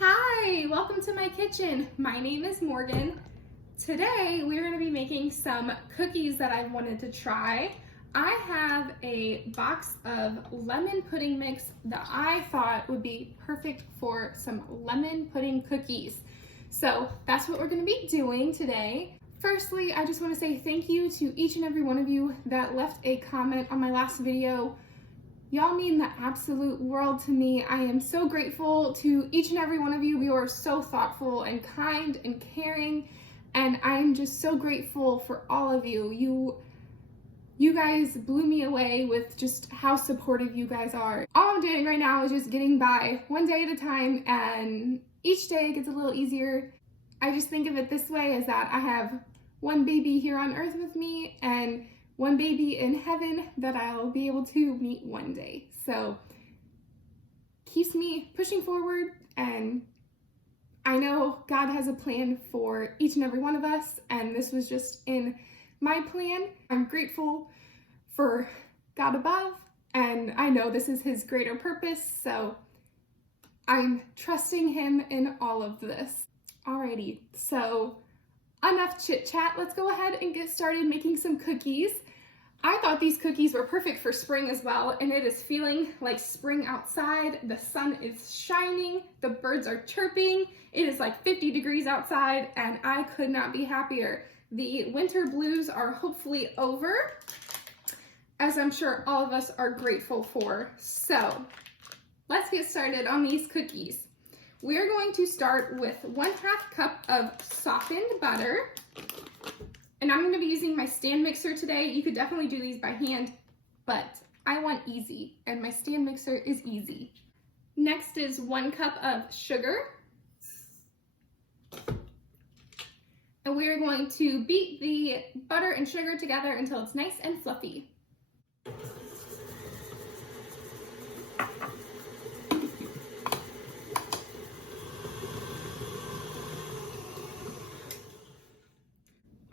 Hi, welcome to my kitchen. My name is Morgan. Today we're going to be making some cookies that I've wanted to try. I have a box of lemon pudding mix that I thought would be perfect for some lemon pudding cookies. So that's what we're going to be doing today. Firstly, I just want to say thank you to each and every one of you that left a comment on my last video. Y'all mean the absolute world to me. I am so grateful to each and every one of you. You are so thoughtful and kind and caring, and I'm just so grateful for all of you. You guys blew me away with just how supportive you guys are. All I'm doing right now is just getting by one day at a time, and each day gets a little easier. I just think of it this way, is that I have one baby here on earth with me and one baby in heaven that I'll be able to meet one day. So keeps me pushing forward, and I know God has a plan for each and every one of us, and this was just in my plan. I'm grateful for God above, and I know this is His greater purpose, so I'm trusting Him in all of this. Alrighty, so enough chit chat. Let's go ahead and get started making some cookies. I thought these cookies were perfect for spring as well, and it is feeling like spring outside. The sun is shining, the birds are chirping, it is like 50 degrees outside, and I could not be happier. The winter blues are hopefully over, as I'm sure all of us are grateful for. So let's get started on these cookies. We're going to start with 1/2 cup of softened butter. And I'm going to be using my stand mixer today. You could definitely do these by hand, but I want easy, and my stand mixer is easy. Next is 1 cup of sugar. And we are going to beat the butter and sugar together until it's nice and fluffy.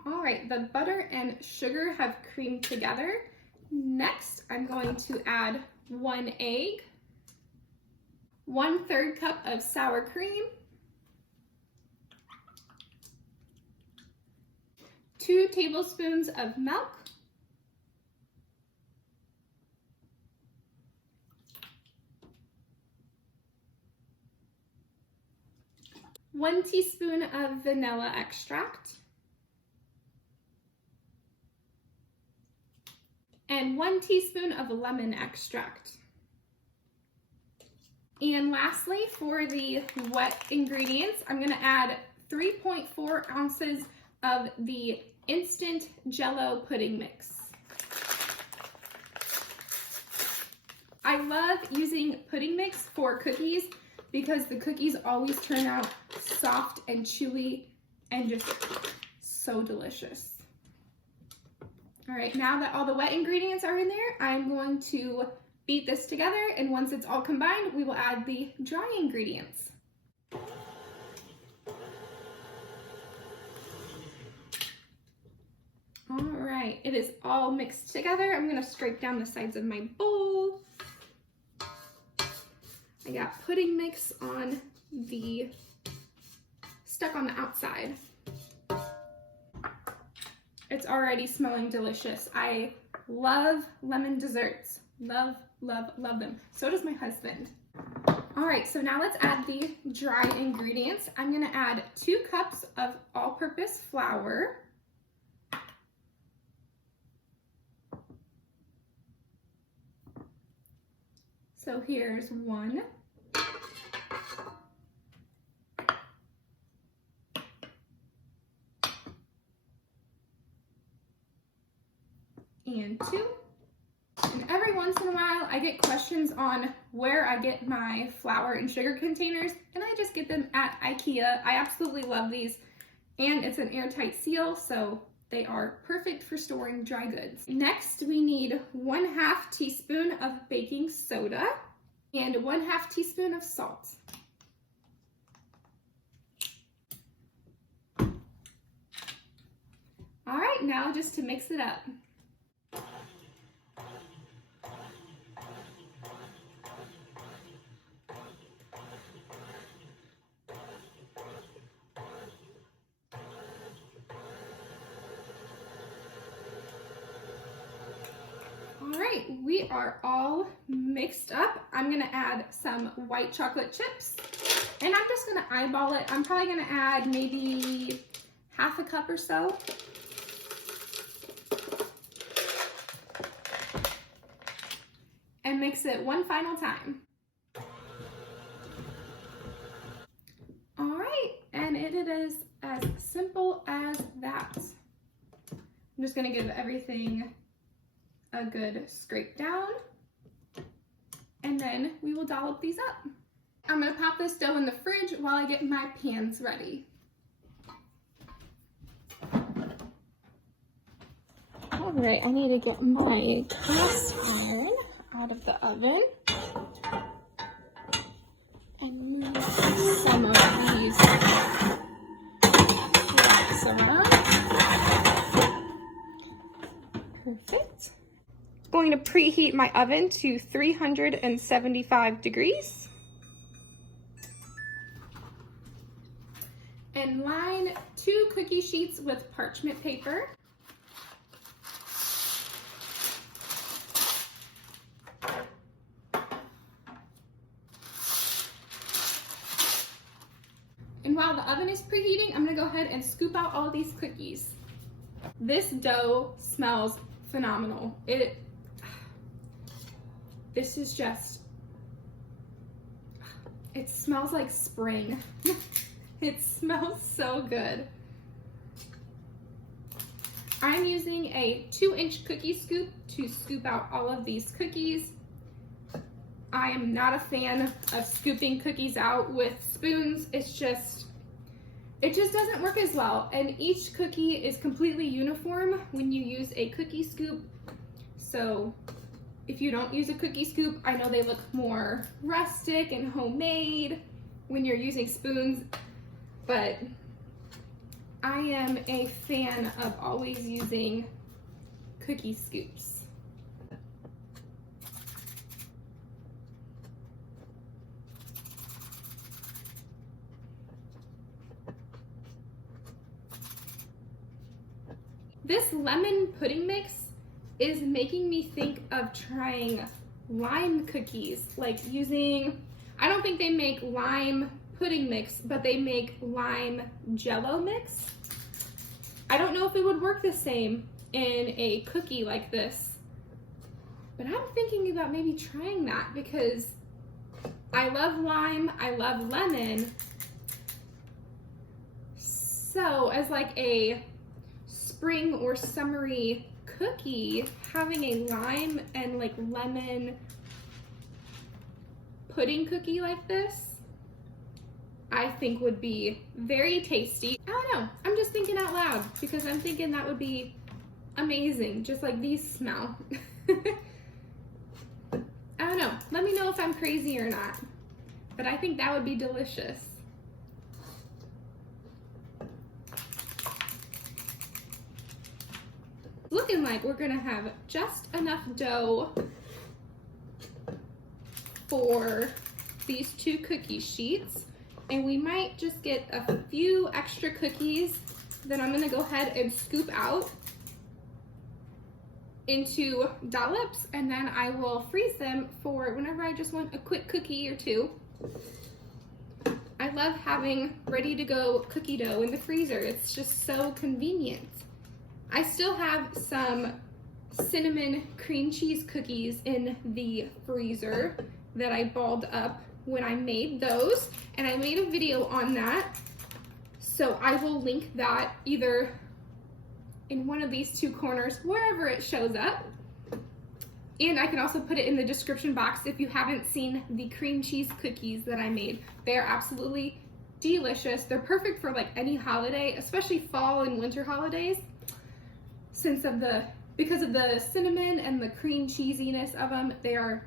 Alright, the butter and sugar have creamed together. Next, I'm going to add 1 egg, 1/3 cup of sour cream, 2 tablespoons of milk, one teaspoon of vanilla extract, and 1 teaspoon of lemon extract. And lastly, for the wet ingredients, I'm going to add 3.4 ounces of the instant Jell-O pudding mix. I love using pudding mix for cookies because the cookies always turn out soft and chewy and just so delicious. All right, now that all the wet ingredients are in there, I'm going to beat this together, and once it's all combined, we will add the dry ingredients. All right, it is all mixed together. I'm gonna scrape down the sides of my bowl. I got pudding mix stuck on the outside. It's already smelling delicious. I love lemon desserts. Love, love, love them. So does my husband. All right, so now let's add the dry ingredients. I'm gonna add 2 cups of all-purpose flour, so here's 1, and 2. And every once in a while I get questions on where I get my flour and sugar containers, and I just get them at IKEA. I absolutely love these, and it's an airtight seal, so they are perfect for storing dry goods. Next, we need 1/2 teaspoon of baking soda and 1/2 teaspoon of salt. All right, now just to mix it up. we are all mixed up. I'm gonna add some white chocolate chips, and I'm just gonna eyeball it. I'm probably gonna add maybe half a cup or so. And mix it one final time. All right, and it is as simple as that. I'm just gonna give everything a good scrape down, and then we will dollop these up. I'm gonna pop this dough in the fridge while I get my pans ready. All right, I need to get my cast iron out of the oven and move some of these flaps around. Perfect. Going to preheat my oven to 375 degrees. And line 2 cookie sheets with parchment paper. And while the oven is preheating, I'm gonna go ahead and scoop out all of these cookies. This dough smells phenomenal. This is just, it smells like spring. It smells so good. I'm using a 2-inch cookie scoop to scoop out all of these cookies. I am not a fan of scooping cookies out with spoons. It just doesn't work as well. And each cookie is completely uniform when you use a cookie scoop. So if you don't use a cookie scoop, I know they look more rustic and homemade when you're using spoons, but I am a fan of always using cookie scoops. This lemon pudding mix is making me think of trying lime cookies, like using, I don't think they make lime pudding mix, but they make lime jello mix. I don't know if it would work the same in a cookie like this, but I'm thinking about maybe trying that because I love lime, I love lemon. So as like a spring or summery cookie, having a lime and like lemon pudding cookie like this, I think would be very tasty. I don't know, I'm just thinking out loud because I'm thinking that would be amazing, just like these smell. I don't know, let me know if I'm crazy or not, but I think that would be delicious. Looking like we're gonna have just enough dough for these 2 cookie sheets, and we might just get a few extra cookies that I'm gonna go ahead and scoop out into dollops, and then I will freeze them for whenever I just want a quick cookie or 2. I love having ready to go cookie dough in the freezer. It's just so convenient. I still have some cinnamon cream cheese cookies in the freezer that I balled up when I made those, and I made a video on that. So I will link that either in one of these 2 corners, wherever it shows up. And I can also put it in the description box if you haven't seen the cream cheese cookies that I made. They are absolutely delicious. They're perfect for like any holiday, especially fall and winter holidays. Because of the cinnamon and the cream cheesiness of them, they are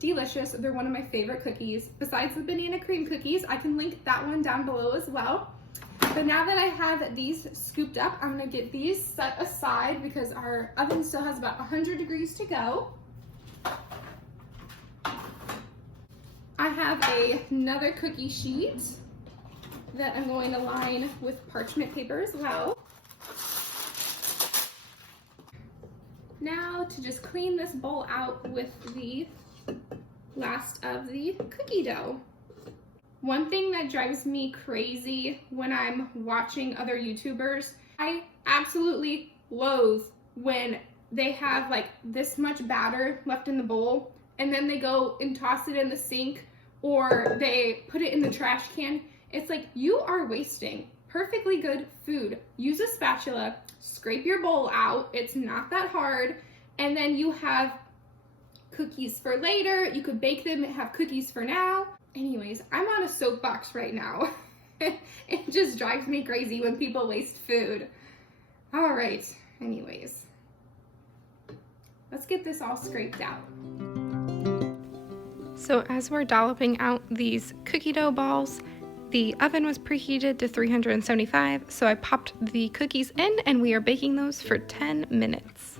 delicious. They're one of my favorite cookies. Besides the banana cream cookies, I can link that one down below as well. But now that I have these scooped up, I'm gonna get these set aside because our oven still has about 100 degrees to go. I have another cookie sheet that I'm going to line with parchment paper as well. now to just clean this bowl out with the last of the cookie dough. One thing that drives me crazy when I'm watching other YouTubers, I absolutely loathe when they have like this much batter left in the bowl and then they go and toss it in the sink or they put it in the trash can. It's like, you are wasting perfectly good food. Use a spatula, scrape your bowl out. It's not that hard. And then you have cookies for later. You could bake them and have cookies for now. Anyways, I'm on a soapbox right now. It just drives me crazy when people waste food. All right, anyways. Let's get this all scraped out. So as we're dolloping out these cookie dough balls, the oven was preheated to 375, so I popped the cookies in and we are baking those for 10 minutes.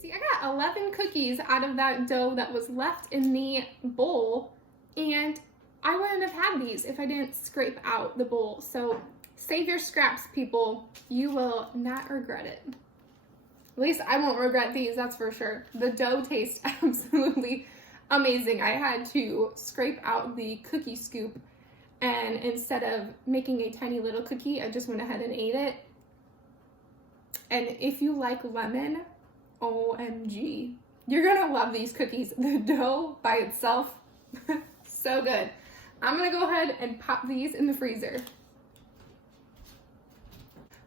See, I got 11 cookies out of that dough that was left in the bowl, and I wouldn't have had these if I didn't scrape out the bowl. So save your scraps, people. You will not regret it. At least I won't regret these, that's for sure. The dough tastes absolutely amazing. I had to scrape out the cookie scoop, and instead of making a tiny little cookie, I just went ahead and ate it. And if you like lemon, OMG, you're gonna love these cookies. The dough by itself, so good. I'm gonna go ahead and pop these in the freezer.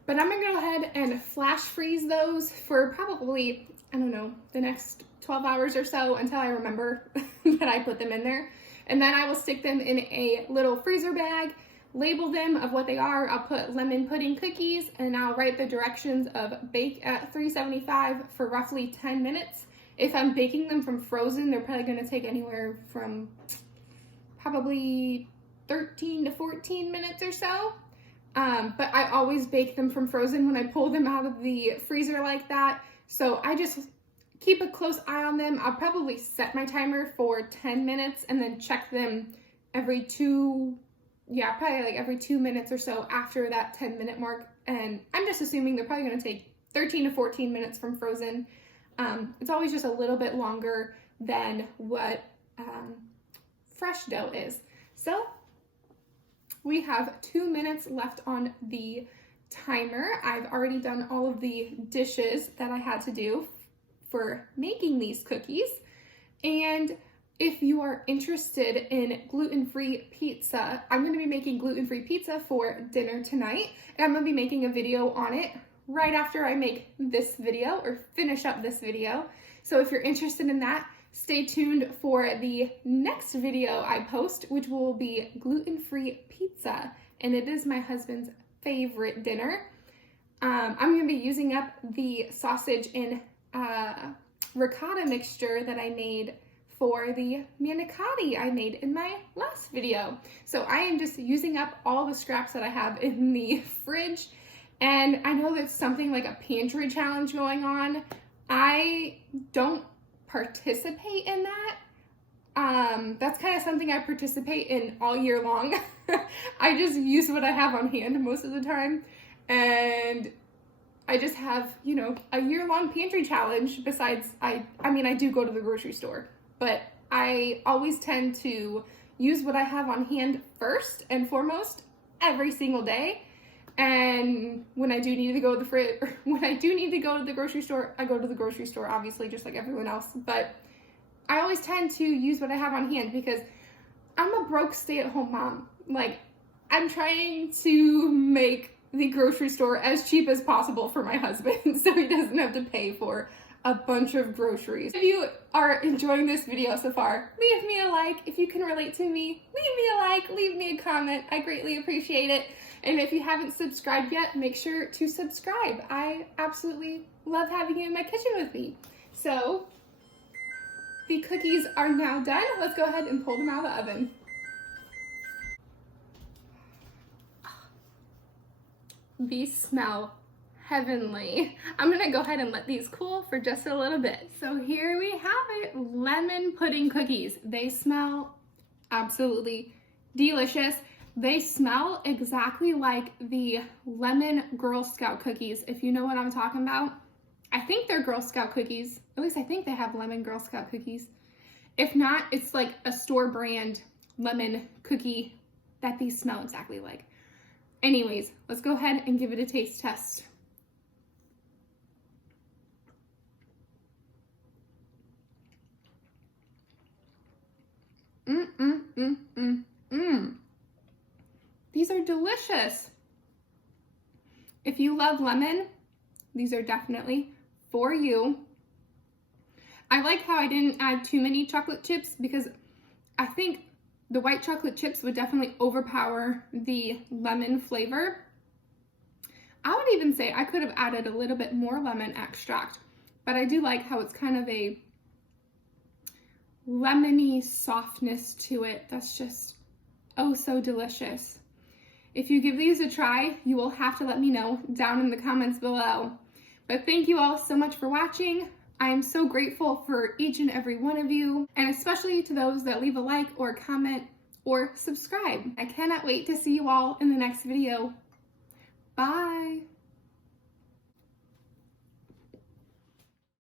But I'm gonna go ahead and flash freeze those for probably, I don't know, the next 12 hours or so until I remember that I put them in there. And then I will stick them in a little freezer bag, label them of what they are. I'll put lemon pudding cookies and I'll write the directions of bake at 375 for roughly 10 minutes. If I'm baking them from frozen, they're probably gonna take anywhere from probably 13 to 14 minutes or so. But I always bake them from frozen when I pull them out of the freezer like that. So I just keep a close eye on them. I'll probably set my timer for 10 minutes and then check them every probably like every 2 minutes or so after that 10-minute mark. And I'm just assuming they're probably gonna take 13 to 14 minutes from frozen. It's always just a little bit longer than what fresh dough is. So we have 2 minutes left on the timer. I've already done all of the dishes that I had to do for making these cookies. And if you are interested in gluten-free pizza, I'm gonna be making gluten-free pizza for dinner tonight. And I'm gonna be making a video on it right after I make this video or finish up this video. So if you're interested in that, stay tuned for the next video I post, which will be gluten-free pizza. And it is my husband's favorite dinner. I'm gonna be using up the sausage and ricotta mixture that I made for the manicotti I made in my last video. So I am just using up all the scraps that I have in the fridge. And I know there's something like a pantry challenge going on. I don't participate in that. That's kind of something I participate in all year long. I just use what I have on hand most of the time. And I just have, you know, a year-long pantry challenge. Besides, I do go to the grocery store, but I always tend to use what I have on hand first and foremost every single day. And when I do need to go to the grocery store, I go to the grocery store, obviously, just like everyone else. But I always tend to use what I have on hand because I'm a broke stay-at-home mom. Like, I'm trying to make the grocery store as cheap as possible for my husband so he doesn't have to pay for a bunch of groceries. If you are enjoying this video so far, leave me a like. If you can relate to me, leave me a like, leave me a comment. I greatly appreciate it. And if you haven't subscribed yet, make sure to subscribe. I absolutely love having you in my kitchen with me. So the cookies are now done. Let's go ahead and pull them out of the oven. These smell heavenly. I'm gonna go ahead and let these cool for just a little bit. So here we have it, lemon pudding cookies. They smell absolutely delicious. They smell exactly like the lemon Girl Scout cookies, if you know what I'm talking about. I think they're Girl Scout cookies. At least I think they have lemon Girl Scout cookies. If not, it's like a store brand lemon cookie that these smell exactly like. Anyways, let's go ahead and give it a taste test. These are delicious. If you love lemon, these are definitely for you. I like how I didn't add too many chocolate chips because I think the white chocolate chips would definitely overpower the lemon flavor. I would even say I could have added a little bit more lemon extract, but I do like how it's kind of a lemony softness to it that's just oh so delicious. If you give these a try, you will have to let me know down in the comments below. But thank you all so much for watching. I am so grateful for each and every one of you, and especially to those that leave a like or comment or subscribe. I cannot wait to see you all in the next video. Bye.